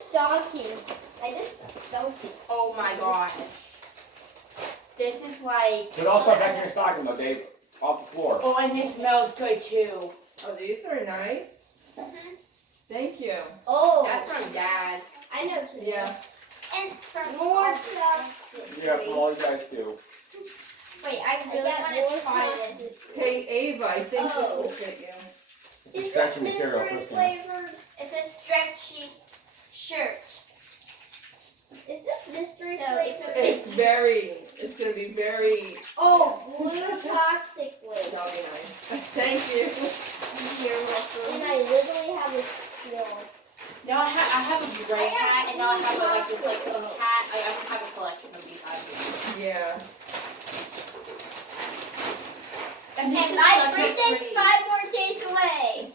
Stocking. I just don't. Oh my gosh. This is like. Put all stuff back in your stocking though, Dave. Off the floor. Oh, and this smells good too. Oh, these are nice. Mm-hmm. Thank you. Oh. That's from Dad. I know too. Yeah. And for more stuff. Yeah, from all you guys too. Wait, I really want to try this. Hey, Ava, I think this Oh. will fit you. It's Is a this stretchy material mystery first thing. flavored? It's a stretchy shirt. Is this mystery flavored? It's gonna be very. Oh, blue toxic waste. That'll be nice. Thank you. You're welcome. And I literally have a skill. Now I have a gray hat, and now I have like this like hat. I have a collection of these hats. Yeah. And this is my such a birthday's pretty- 5 more days away.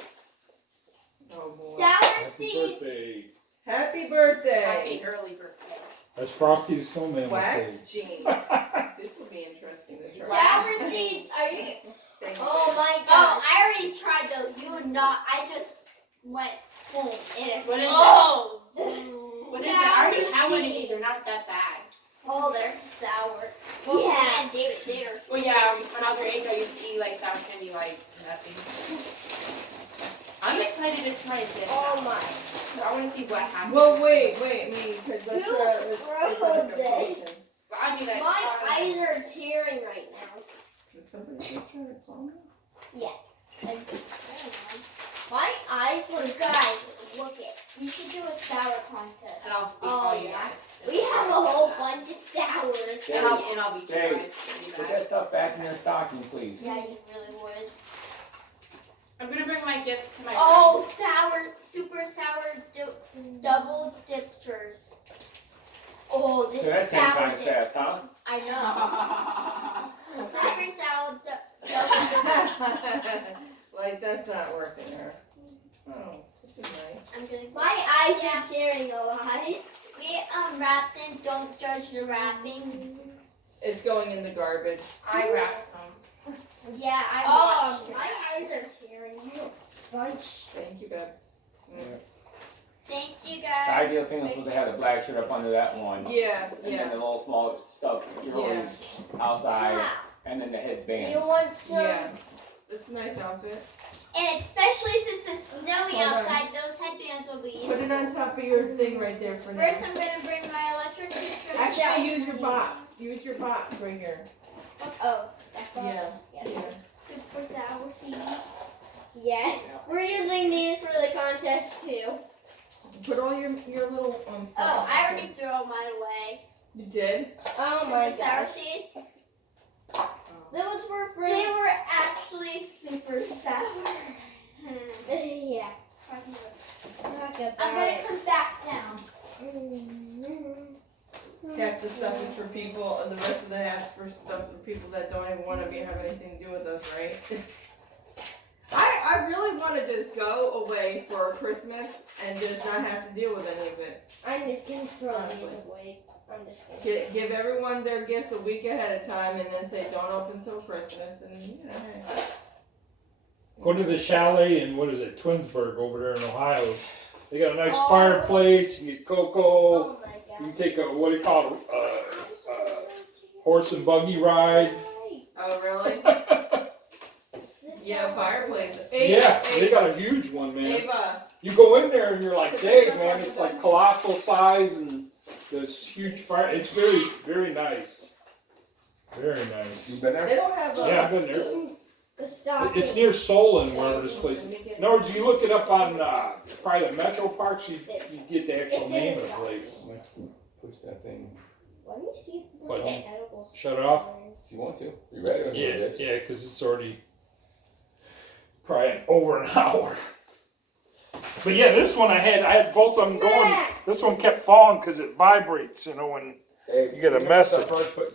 Oh boy. Sour Happy seeds. birthday. Happy birthday. Happy early birthday. That's Frosty the Snowman. Wax jeans. This will be interesting to try. Sour seeds. Are you? Thank you. Oh my god. Oh, I already tried those. You would not. I just went boom in it. What is Oh. What is it? I already have one of these. They're not that bad. Oh, they're sour. Well, yeah, David, they're. Well, yeah. When I was your age, I used to eat like sour candy like nothing. I'm excited to try this. Oh my. I want to see what happens. Well, wait, I mean, because let's Who try this. wrote this? But I'll do that. My eyes are tearing right now. Is somebody just trying to call me? Yeah. I don't know. My eyes were, guys, look it. We should do a sour contest. And I'll speak Oh, all you yeah. guys. We have a whole bunch of sours. And I'll be Dave, tried. Put that stuff back in your stocking, please. Yeah, you really would. I'm gonna bring my gift to my Oh, sour, super sour double dippers. Oh, this So that is came sour kind of dip. fast, huh? I know. friends. Super sour double dip. Like, that's not working there. Oh, this is nice. I'm gonna. My eyes are tearing a lot. We wrapped them. Don't judge the wrapping. It's going in the garbage. I wrapped them. Yeah, I watched. My eyes are tearing. Bunch. Thank you, babe. Thank you The guys. ideal thing was supposed to have the black shirt up under that one. Yeah, And then yeah. the little small stuff jewelry outside. Yeah. And then the You headbands. want some? Yeah. It's a nice outfit. And especially since it's snowy Hold on. outside, those headbands will be Put it useful. on top of your thing right there for now. First, I'm gonna bring my electric toothbrush. Actually, use your box. Use your box right here. Oh, that box. Yeah. Yeah. Super sour seeds. Yeah, we're using these for the contest too. Put all your little stuff. Oh, I already threw all mine away. You did? Oh Oh my sour seeds. Those were for. They were actually super sour. Yeah. I'm gonna come back down. Half the stuff is for people, and the rest of the half for stuff for people that don't even want to have anything to do with us, right? I really want to just go away for Christmas and just not have to deal with any of it. I'm just gonna throw these Honestly. away. I'm just gonna. Give everyone their gifts a week ahead of time, and then say don't open till Christmas, and you know, hey. Go to the chalet in, what is it, Twinsburg over there in Ohio. They got a nice Oh. fireplace, you get cocoa, Oh my you god. take a, what do you call it, horse and buggy ride. Oh really? Yeah, fireplace. Yeah, they got a huge one, man. Ava, You go in there and you're like, dang, man, it's like colossal size and this huge fire. It's very, very nice. Very nice. You been there? they don't have a. Yeah, I've been there. The stocking. It's near Solon where this place is. In other words, you look it up on probably the Metro Parks, you get the actual It's name in of the the place. Push that thing. Let me see. What? the edibles. Shut it off? If you want to. You ready? Yeah, yeah, because it's already probably over an hour. But yeah, this one I had both of them going. This one kept falling because it vibrates, you know, when Hey, You get a put message. stuff first, put